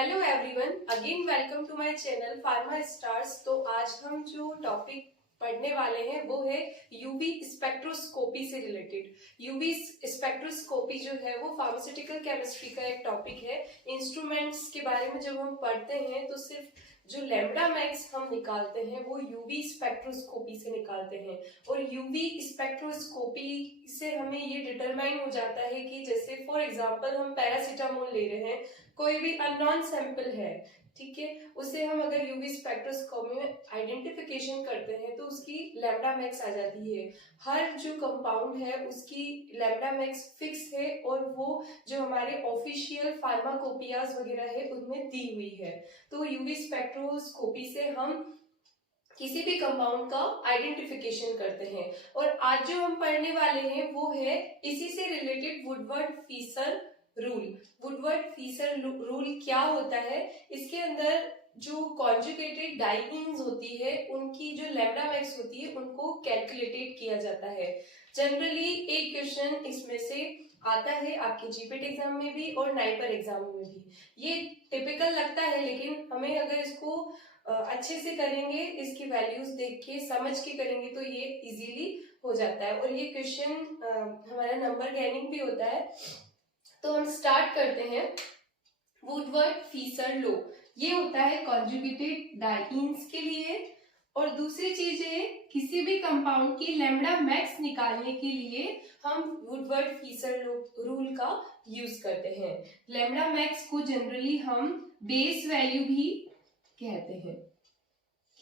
Hello everyone, again welcome to my channel pharma stars. तो आज हम जो टॉपिक पढ़ने वाले हैं वो है यूवी स्पेक्ट्रोस्कोपी से रिलेटेड। यूवी स्पेक्ट्रोस्कोपी जो है वो फार्मास्यूटिकल केमिस्ट्री का एक टॉपिक है। इंस्ट्रूमेंट्स के बारे में जब हम पढ़ते हैं तो सिर्फ जो लैम्ब्डा मैक्स हम निकालते हैं वो यूवी स्पेक्ट्रोस्कोपी से निकालते हैं। और यूवी स्पेक्ट्रोस्कोपी से हमें ये डिटरमाइन हो जाता है कि जैसे फॉर एग्जांपल हम पैरासीटामोल ले रहे हैं, कोई भी अननोन सैंपल है, ठीक है, उसे हम अगर यूवी स्पेक्ट्रोस्कोपी में आइडेंटिफिकेशन करते हैं तो उसकी लैम्ब्डा मैक्स आ जाती है। हर जो कंपाउंड है उसकी लैम्ब्डा मैक्स फिक्स है और वो जो हमारे ऑफिशियल फार्माकोपियाज वगैरह है उनमें दी हुई है। तो यूवी स्पेक्ट्रोस्कोपी से हम किसी भी कंपाउंड का आइडेंटिफिकेशन करते हैं। और आज जो हम पढ़ने वाले हैं वो है इसी से related Woodward-Fisher rule. Woodward-Fisher rule क्या होता है? इसके अंदर जो कॉन्जुगेटेड डाइईन्स होती है उनकी जो लैम्ब्डा मैक्स होती है उनको कैलकुलेटेड किया जाता है। जनरली एक क्वेश्चन इसमें से आता है आपके जीपीटी एग्जाम में भी और नाइपर एग्जाम में भी। ये टिपिकल लगता है, लेकिन हमें अगर इसको अच्छे से करेंगे, इसकी वैल्यूज देख के समझ के करेंगे तो ये इजीली हो जाता है। और ये क्वेश्चन हमारा नंबर गेनिंग भी होता है। तो हम स्टार्ट करते हैं। वुडवर्ड-फीसर लॉ ये होता है कॉन्जुगेटेड डाइईन्स के लिए। और दूसरी चीज है किसी भी कंपाउंड की लैम्ब्डा मैक्स निकालने के लिए हम वुडवर्ड-फीसर रूल का यूज करते हैं। लैम्ब्डा मैक्स को जनरली हम बेस वैल्यू भी कहते हैं।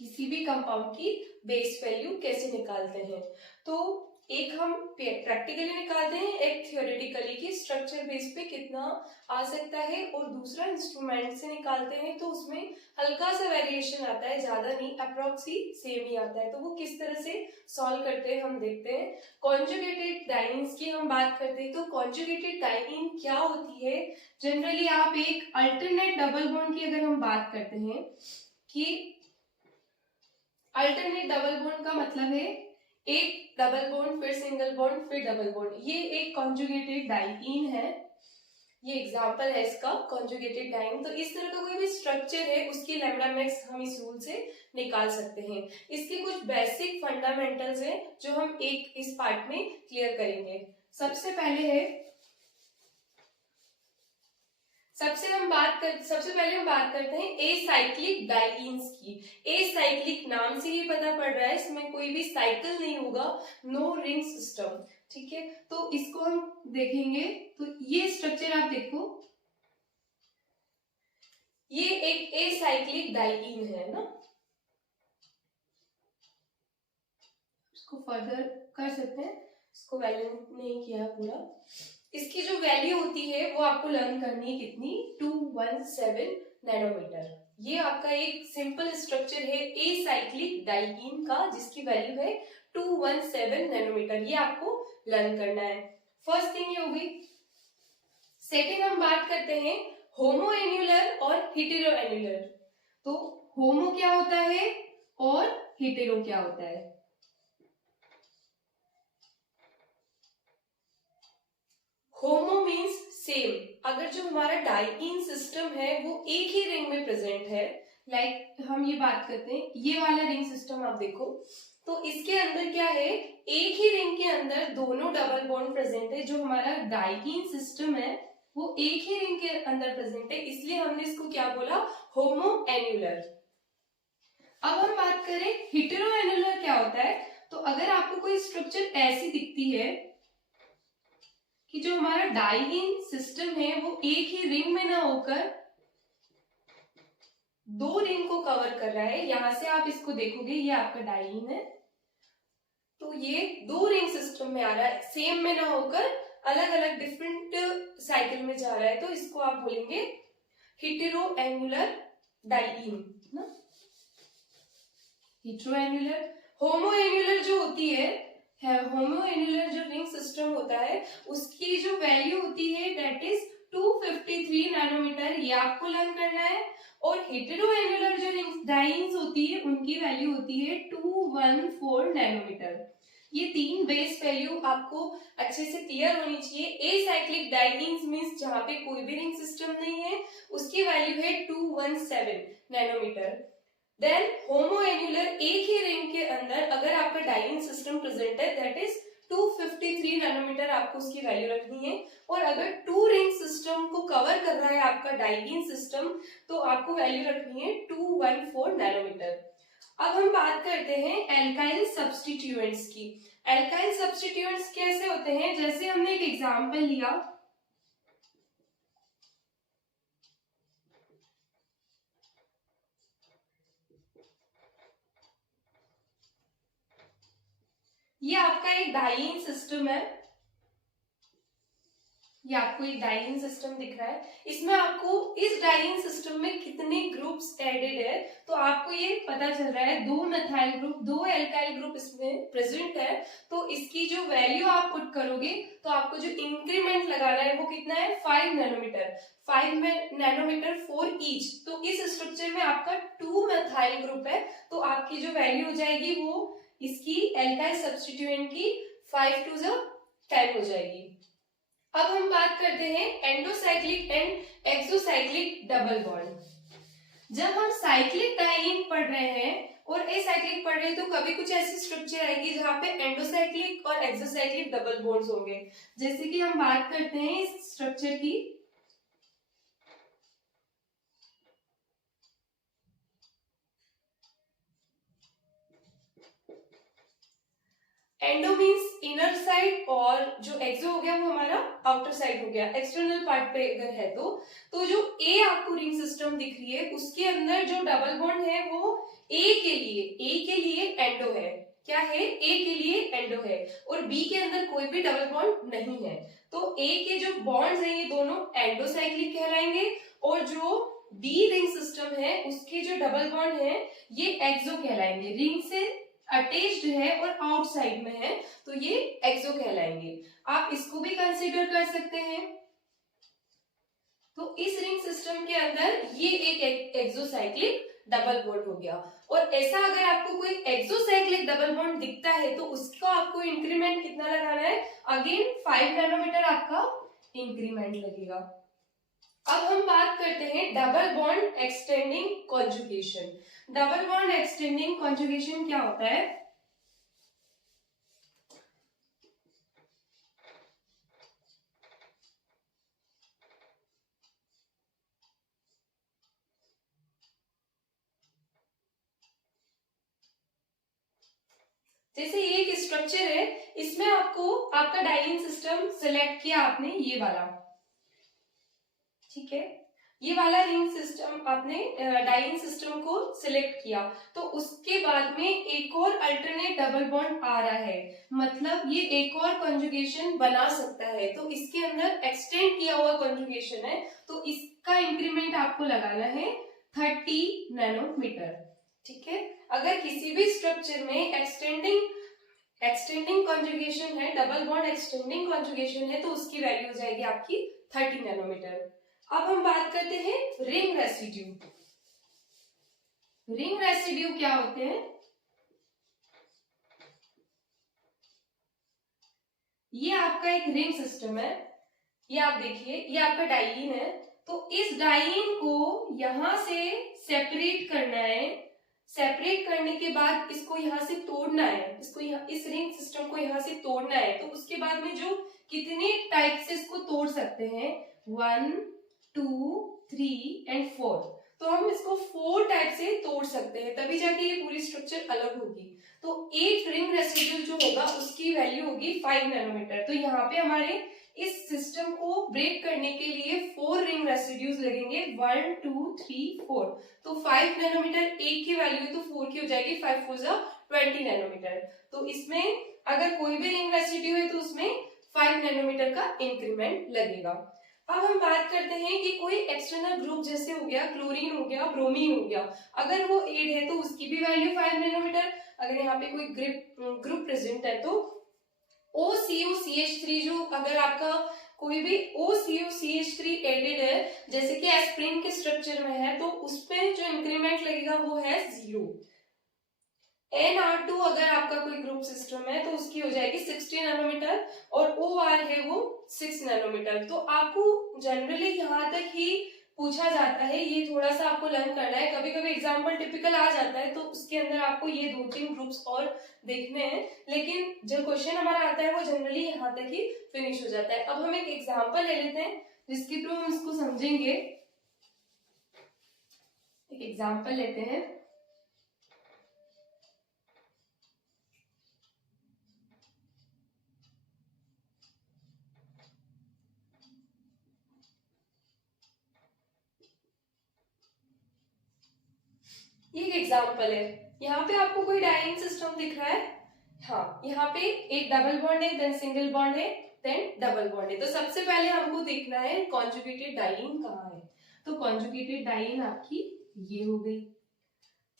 किसी भी कंपाउंड की बेस वैल्यू कैसे निकालते हैं? तो एक हम प्रैक्टिकली निकालते हैं, एक थियोरेटिकली की स्ट्रक्चर बेस पे कितना आ सकता है, और दूसरा इंस्ट्रूमेंट से निकालते हैं तो उसमें हल्का सा वेरिएशन आता है, ज्यादा नहीं, अप्रोक्सी सेम ही आता है। तो वो किस तरह से सॉल्व करते हैं हम देखते हैं। कॉन्जुगेटेड डाइईन्स की हम बात करते हैं तो कॉन्जुगेटेड डाइईन क्या होती है? जनरली आप एक अल्टरनेट डबल बॉन्ड की अगर हम बात करते हैं कि अल्टरनेट डबल बॉन्ड का मतलब है एक डबल बॉन्ड फिर सिंगल बॉन्ड फिर डबल बॉन्ड, ये एक कॉन्जुगेटेड डाइईन है। ये एग्जांपल है इसका कॉन्जुगेटेड डाइईन। तो इस तरह का कोई भी स्ट्रक्चर है उसकी लैम्ब्डा मैक्स हम इस रूल से निकाल सकते हैं। इसके कुछ बेसिक फंडामेंटल्स हैं जो हम एक इस पार्ट में क्लियर करेंगे। सबसे पहले पहले हम बात करते हैं एसाइक्लिक डाइईन्स की। एसाइक्लिक नाम से ही पता पड़ रहा है इसमें कोई भी साइकिल नहीं होगा, नो रिंग सिस्टम, ठीक है। तो इसको हम देखेंगे तो ये स्ट्रक्चर आप देखो, ये एक एसाइक्लिक डाइईन है ना। इसको फर्दर कर सकते हैं, इसको वैल्यू नहीं किया पूरा। इसकी जो वैल्यू होती है वो आपको लर्न करनी है कितनी, 217 नैनोमीटर। ये आपका एक सिंपल स्ट्रक्चर है एसाइक्लिक डाइईन का जिसकी वैल्यू है 217 नैनोमीटर। ये आपको लर्न करना है। फर्स्ट थिंग ये होगी। सेकेंड हम बात करते हैं होमो एन्युलर और हिटेरो एन्युलर। तो होमो क्या होता है और हिटेरो क्या होता है? होमो मीन्स सेम। अगर जो हमारा डाइईन सिस्टम है वो एक ही रिंग में प्रेजेंट है, लाइक हम ये बात करते हैं ये वाला रिंग सिस्टम आप देखो, तो इसके अंदर क्या है, एक ही रिंग के अंदर दोनों डबल बॉन्ड प्रेजेंट है। जो हमारा डाइईन सिस्टम है वो एक ही रिंग के अंदर प्रेजेंट है, इसलिए हमने इसको क्या बोला, होमो एन्युलर। अब हम बात करें हिटेरो एन्युलर क्या होता है। तो अगर आपको कोई स्ट्रक्चर ऐसी दिखती है कि जो हमारा डाइईन सिस्टम है वो एक ही रिंग में ना होकर दो रिंग को कवर कर रहा है, यहां से आप इसको देखोगे ये आपका डाइईन है, तो ये दो रिंग सिस्टम में आ रहा है, सेम में ना होकर अलग अलग डिफरेंट साइकिल में जा रहा है, तो इसको आप बोलेंगे हिटेरो एन्युलर डाइईन ना। हिटेरो एन्युलर। होमो एन्युलर जो होती है, होमो एन्युलर जो रिंग सिस्टम होता है उसकी जो वैल्यू होती है दैट इज 253 नैनोमीटर, ये आपको लर्न करना है। और हेटेरो एन्युलर जो रिंग डाइईन्स होती है उनकी वैल्यू होती है 214 नैनोमीटर। ये 3 बेस वैल्यू आपको अच्छे से क्लियर होनी चाहिए। एसाइक्लिक डाइईन्स मींस जहां पे कोई भी रिंग सिस्टम नहीं है, उसकी वैल्यू है 217 नैनोमीटर। देन होमोएन्युलर, एक ही रिंग के अंदर अगर आपका डाइईन सिस्टम प्रेजेंट है, दैट इज 253 नैनोमीटर आपको उसकी वैल्यू रखनी है। और अगर 2 रिंग सिस्टम को कवर कर रहा है आपका डाइईन सिस्टम, तो आपको वैल्यू रखनी है 214 नैनोमीटर। अब हम बात करते हैं एल्काइल सब्स्टिट्यूएंट्स की। एल्काइल सब्स्टिट्यूएंट्स कैसे होते हैं, जैसे हमने एक एग्जांपल लिया, ये आपका एक डाइईन सिस्टम है, ये आपको एक डाइईन सिस्टम दिख रहा है। इसमें आपको इस डाइईन सिस्टम में कितने ग्रुप्स एडेड है, तो आपको ये पता चल रहा है 2 मेथाइल ग्रुप, 2 एल्काइल ग्रुप इसमें प्रेजेंट है। तो इसकी जो वैल्यू आप पुट करोगे, तो आपको जो इंक्रीमेंट लगाना है वो कितना है, 5 नैनोमीटर। 5 nanometre for each. तो इस स्ट्रक्चर में आपका 2 मेथाइल ग्रुप है, तो आपकी जो वैल्यू हो जाएगी वो इसकी एल्काइल सब्स्टिट्यूएंट की 5 टू 10 हो जाएगी। अब हम बात करते हैं एंडोसाइक्लिक एंड एक्सोसाइक्लिक डबल बॉन्ड। जब हम साइक्लिक डाइईन पढ़ रहे हैं और एसाइक्लिक पढ़ रहे हैं, तो कभी कुछ ऐसी स्ट्रक्चर आएगी जहां पे एंडोसाइक्लिक और एक्सोसाइक्लिक डबल बॉन्ड्स होंगे। जैसे कि हम बात करते हैं इस स्ट्रक्चर की, एंडो मीन्स इनर साइड और जो एक्सो हो गया वो हमारा आउटर साइड हो गया, एक्सटर्नल पार्ट पे अगर है तो जो ए आपको रिंग सिस्टम दिख रही है उसके अंदर जो डबल बॉन्ड है वो ए के लिए एंडो है। क्या है, ए के लिए एंडो है, और बी के अंदर कोई भी डबल बॉन्ड नहीं है। तो ए के जो बॉन्ड्स हैं ये दोनों एंडोसाइक्लिक कहलाएंगे, और जो बी रिंग सिस्टम है उसके जो डबल बॉन्ड है ये एक्सो कहलाएंगे। रिंग से अटैच्ड है और आउटसाइड में है, तो ये एक्सो कहलाएंगे। आप इसको भी कंसीडर कर सकते हैं। तो इस रिंग सिस्टम के अंदर ये एक एक्सोसाइक्लिक डबल बॉन्ड हो गया। और ऐसा अगर आपको कोई एक्सोसाइक्लिक डबल बॉन्ड दिखता है तो उसको आपको इंक्रीमेंट कितना लगाना है, अगेन 5 नैनोमीटर आपका इंक्रीमेंट लगेगा। अब हम बात करते हैं double bond extending conjugation. Double bond extending conjugation क्या होता है, जैसे ये एक स्ट्रक्चर है, इसमें आपको आपका डाइईन सिस्टम सिलेक्ट किया आपने, ये वाला, ठीक है, ये वाला रिंग सिस्टम आपने डाइईन सिस्टम को सिलेक्ट किया, तो उसके बाद में एक और अल्टरनेट डबल बॉन्ड आ रहा है, मतलब ये एक और कॉन्जुगेशन बना सकता है। तो इसके अंदर एक्सटेंड किया हुआ कॉन्जुगेशन है, तो इसका इंक्रीमेंट आपको लगाना है 30 नैनोमीटर, ठीक है। अगर किसी भी स्ट्रक्चर में एक्सटेंडिंग कॉन्जुगेशन है, डबल बॉन्ड एक्सटेंडिंग कॉन्जुगेशन है, तो उसकी वैल्यू हो जाएगी आपकी 30 नैनोमीटर। अब हम बात करते हैं रिंग रेसिड्यू। रिंग रेसिड्यू क्या होते हैं, ये आपका एक रिंग सिस्टम है, ये आप देखिए, ये आपका डाइईन है। तो इस डाइईन को यहां से सेपरेट करना है, सेपरेट करने के बाद इसको यहां से तोड़ना है, इसको इस रिंग सिस्टम को यहां से तोड़ना है। तो उसके बाद में जो कितने टाइप से इसको तोड़ सकते हैं, 1 2 3 एंड 4, तो हम इसको 4 टाइप से तोड़ सकते हैं, तभी जाके ये पूरी स्ट्रक्चर अलग होगी। तो एक रिंग रेसिड्यू जो होगा उसकी वैल्यू होगी 5 नैनोमीटर। तो यहाँ पे हमारे इस सिस्टम को ब्रेक करने के लिए 4 रिंग रेसिड्यूज लगेंगे, 1 2 3 4। तो 5 नैनोमीटर एक की वैल्यू है, तो 4 की हो जाएगी, 5 4 20 नैनोमीटर। तो इसमें अगर कोई भी रिंग रेसिड्यू है तो उसमें 5 नैनोमीटर का इंक्रीमेंट लगेगा। अब हम बात करते हैं कि कोई एक्सटर्नल ग्रुप जैसे हो गया क्लोरीन हो गया, ब्रोमीन हो गया, अगर वो एड है तो उसकी भी वैल्यू 5 नैनोमीटर। अगर यहाँ पे कोई ग्रुप प्रेजेंट है तो OCOCH3, जो अगर आपका कोई भी OCOCH3 एडेड है, जैसे कि एस्प्रिन के स्ट्रक्चर में है, तो उसमें जो इंक्रीमेंट लगेगा वो है 0। NR2 अगर आपका कोई ग्रुप सिस्टम है तो उसकी हो जाएगी 60 नैनोमीटर और OR है वो 6 नैनोमीटर। तो आपको जनरली यहाँ तक ही पूछा जाता है, ये थोड़ा सा आपको लर्न करना है। कभी कभी एग्जाम्पल टिपिकल आ जाता है तो उसके अंदर आपको ये 2-3 ग्रुप्स और देखने हैं, लेकिन जो क्वेश्चन हमारा आता है वो जनरली यहाँ तक ही फिनिश हो जाता है। अब हम एक एग्जाम्पल ले लेते हैं जिसके थ्रू हम इसको समझेंगे। एक एग्जाम्पल लेते हैं। ये एक एग्जाम्पल है, यहाँ पे आपको कोई डाइइंग सिस्टम दिख रहा है। हाँ, यहाँ पे एक डबल बॉन्ड है, देन सिंगल बॉन्ड है, देन डबल बॉन्ड है। तो सबसे पहले हमको देखना है कॉन्जुगेटेड डाइइंग कहाँ है। तो कॉन्जुगेटेड डाइइंग आपकी ये हो गई,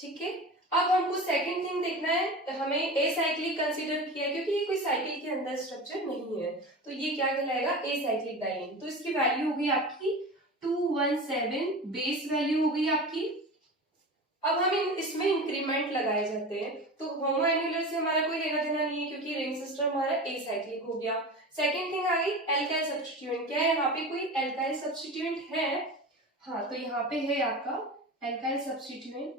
ठीक है। अब हमको सेकंड थिंग देखना है, हमें एसाइक्लिक कंसीडर किया क्योंकि ये कोई साइकिल के अंदर स्ट्रक्चर नहीं है, तो ये क्या कहलाएगा, एसाइक्लिक डाइइंग। तो इसकी वैल्यू होगी आपकी 217, बेस वैल्यू हो गई आपकी। अब हम इसमें इंक्रीमेंट लगाए जाते हैं, तो होमोएन्युलर से हमारा कोई लेना देना नहीं है क्योंकि रिंग सिस्टम हमारा एसाइक्लिक हो गया। सेकंड थिंग आ गई एल्काइल सब्स्टिट्यूएंट। क्या है यहाँ पे कोई एल्काइल सब्स्टिट्यूएंट है? हाँ, तो यहाँ पे है आपका एल्काइल सब्स्टिट्यूएंट।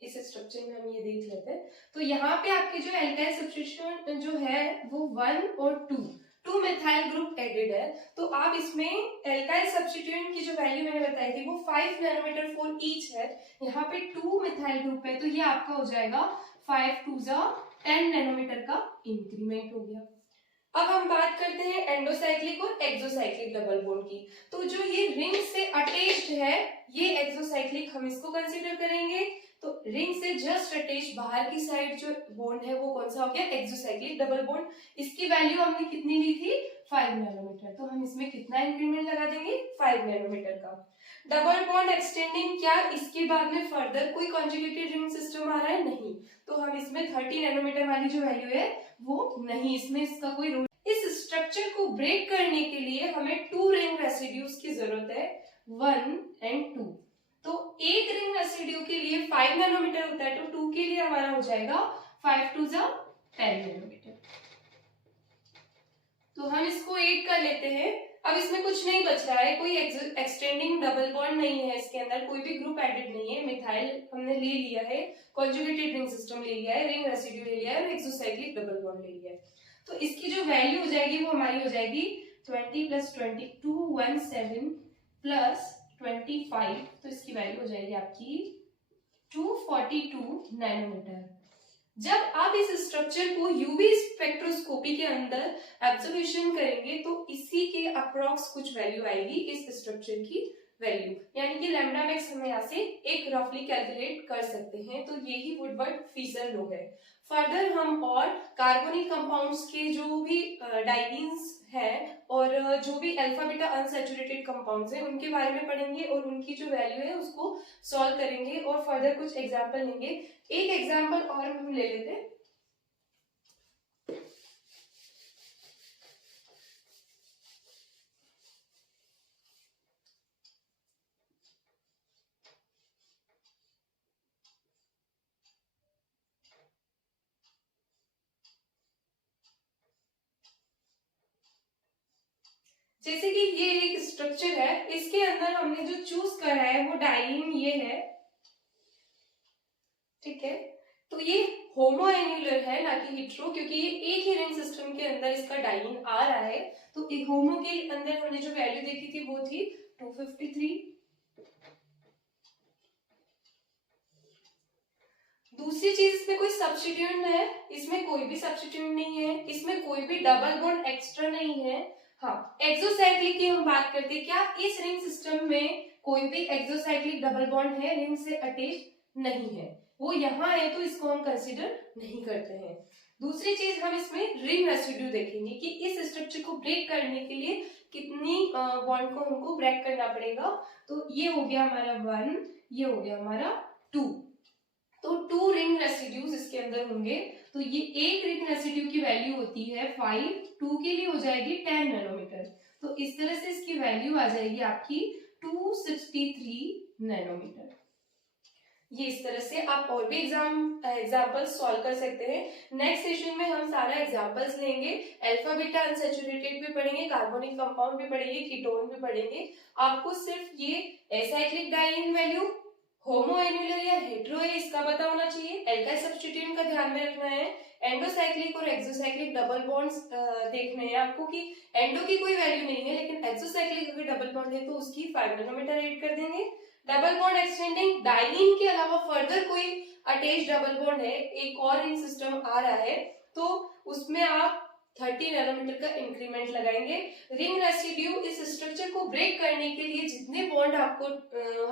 इस स्ट्रक्चर में हम ये देख लेते हैं। तो यहाँ पे आपके जो एल्काइल सब्स्टिट्यूएंट जो है वो 1 और 2 मिथाइल ग्रुप एडेड है। तो आप इसमें एल्काइल सब्स्टिट्यूएंट की जो वैल्यू मैंने बताई थी वो 5 नैनोमीटर फॉर ईच है। यहाँ पे 2 मिथाइल ग्रुप है तो ये आपका हो जाएगा 5 2 10 नैनोमीटर का इंक्रीमेंट हो गया। अब हम बात करते हैं एंडोसाइक्लिक और एक्सोसाइक्लिक डबल बॉन्ड की। तो जो ये रिंग से अटैच्ड है ये एक्सोसाइक्लिक हम इसको कंसीडर करेंगे। तो रिंग से जस्ट अटैच बाहर की साइड जो बॉन्ड है वो कौन सा हो गया, एक्सोसाइक्लिक डबल बॉन्ड। इसकी वैल्यू हमने कितनी ली थी, 5 नैनोमीटर। तो हम इसमें कितना इंक्रीमेंट लगा देंगे, 5 नैनोमीटर का। डबल बॉन्ड एक्सटेंडिंग, क्या इसके बाद में फर्दर कोई कॉन्जुगेटेड रिंग सिस्टम आ रहा है, नहीं। तो हम इसमें 30 नैनोमीटर वाली जो वैल्यू है वो नहीं, इसमें इसका कोई रोल। इस स्ट्रक्चर को ब्रेक करने के लिए हमें 2 रिंग रेसिड्यूज की जरूरत है, 1 एंड 2। तो एक रिंग रेसिड्यू के लिए 5 नैनोमीटर होता है, तो 2 के लिए हमारा हो जाएगा 5 2 10 नैनोमीटर। तो हम इसको 8 कर लेते हैं। अब इसमें कुछ नहीं बच रहा है, कोई एक्सटेंडिंग डबल बॉन्ड नहीं है इसके अंदर, कोई भी ग्रुप एडेड नहीं है। मिथाइल हमने ले लिया है, कॉन्जुगेटेड रिंग सिस्टम ले लिया है, रिंग रेसिड्यू ले लिया है और एक्सोसाइक्लिक डबल बॉन्ड ले लिया है। तो इसकी जो वैल्यू हो जाएगी वो हमारी हो जाएगी 20 + 20 217 + 25। तो इसकी वैल्यू हो जाएगी आपकी 242 नैनोमीटर। जब आप इस स्ट्रक्चर को यूवी स्पेक्ट्रोस्कोपी के अंदर ऑब्जर्वेशन करेंगे तो इसी के अप्रॉक्स कुछ वैल्यू आएगी इस स्ट्रक्चर की वैल्यू, यानी कि लैम्डा मैक्स हम यहाँ से एक रफली कैलकुलेट कर सकते हैं। तो यही वुडवर्ड फीजर लॉ है। फर्दर हम और कार्बोनिक कंपाउंड्स के जो भी डाइईन्स है और जो भी अल्फा बीटा अनसैचुरेटेड कंपाउंड्स हैं उनके बारे में पढ़ेंगे और उनकी जो वैल्यू है उसको सॉल्व करेंगे और फर्दर कुछ एग्जाम्पल लेंगे। एक एग्जाम्पल और हम ले लेते हैं। जैसे कि ये एक स्ट्रक्चर है, इसके अंदर हमने जो चूज करा है वो डाइईन ये है, ठीक है। तो ये होमोएन्युलर है ना कि हिट्रो, क्योंकि ये एक ही रिंग सिस्टम के अंदर इसका डाइईन आ रहा है। तो एक होमो के अंदर हमने जो वैल्यू देखी थी वो थी 253। दूसरी चीज, इसमें कोई सब्स्टिट्यूएंट है, इसमें कोई भी सब्स्टिट्यूएंट नहीं है, इसमें कोई भी डबल बॉन्ड एक्स्ट्रा नहीं है। हाँ, एक्सोसाइक्लिक की हम बात करते हैं, क्या इस रिंग सिस्टम में कोई भी एक्सोसाइक्लिक डबल बॉन्ड है, रिंग से अटैच नहीं है, वो यहाँ है तो इसको हम कंसीडर नहीं करते हैं। दूसरी चीज, हम इसमें रिंग रेसिड्यू देखेंगे कि इस स्ट्रक्चर को ब्रेक करने के लिए कितनी बॉन्ड को हमको ब्रेक करना पड़ेगा। तो ये हो गया हमारा 1, ये हो गया हमारा 2। तो 2 रिंग रेसिड्यूज इसके अंदर होंगे। तो ये एक रिंग रेसिड्यू की वैल्यू होती है 5, 2 के लिए हो जाएगी 10 नैनोमीटर। तो इस तरह से इसकी वैल्यू आ जाएगी आपकी 263 नैनोमीटर। ये इस तरह से आप और भी एग्जाम्पल्स सॉल्व कर सकते हैं। नेक्स्ट सेशन में हम सारा एग्जाम्पल्स लेंगे, अल्फा बीटा अनसैचुरेटेड भी पढ़ेंगे, कार्बोनिक कंपाउंड भी पढ़ेंगे, कीटोन भी पढ़ेंगे। आपको सिर्फ ये एसाइक्लिक डाइईन वैल्यू होमो एन्युलर या हेटेरो है इसका पता होना चाहिए। एल्काइल सब्स्टिट्यूएंट का ध्यान में रखना है। एंडोसाइक्लिक और एक्सोसाइक्लिक डबल बॉन्ड्स देखने हैं आपको कि एंडो की कोई वैल्यू नहीं है, लेकिन एक्सोसाइक्लिक अगर डबल बॉन्ड है तो उसकी 5 नैनोमीटर ऐड कर देंगे। डबल बॉन्ड एक्सटेंडिंग डाइईन के अलावा फर्दर कोई अटैच डबल बॉन्ड है, एक और रिंग सिस्टम आ रहा है, तो उसमें आप 30 नैनोमीटर का इंक्रीमेंट लगाएंगे। रिंग रेसिड्यू, इस स्ट्रक्चर को ब्रेक करने के लिए जितने बॉन्ड आपको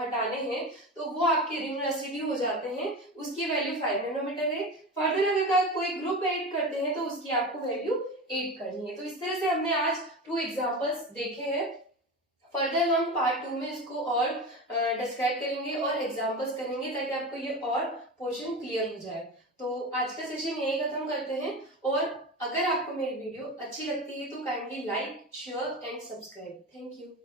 हटाने हैं तो वो आपके रिंग रेसिड्यू हो जाते हैं, उसकी वैल्यू 5 नैनोमीटर है। फर्दर अगर कोई ग्रुप ऐड करते हैं तो उसकी आपको वैल्यू 8 करनी है। तो इस तरह से हमने आज 2 एग्जांपल्स देखे हैं। फर्दर हम पार्ट 2 में इसको और डिस्क्राइब करेंगे और एग्जांपल्स करेंगे ताकि आपको ये और पोर्शन क्लियर हो जाए। तो आज का सेशन यही खत्म करते हैं, और अगर आपको मेरी वीडियो अच्छी लगती है तो kindly like, share and subscribe. Thank you.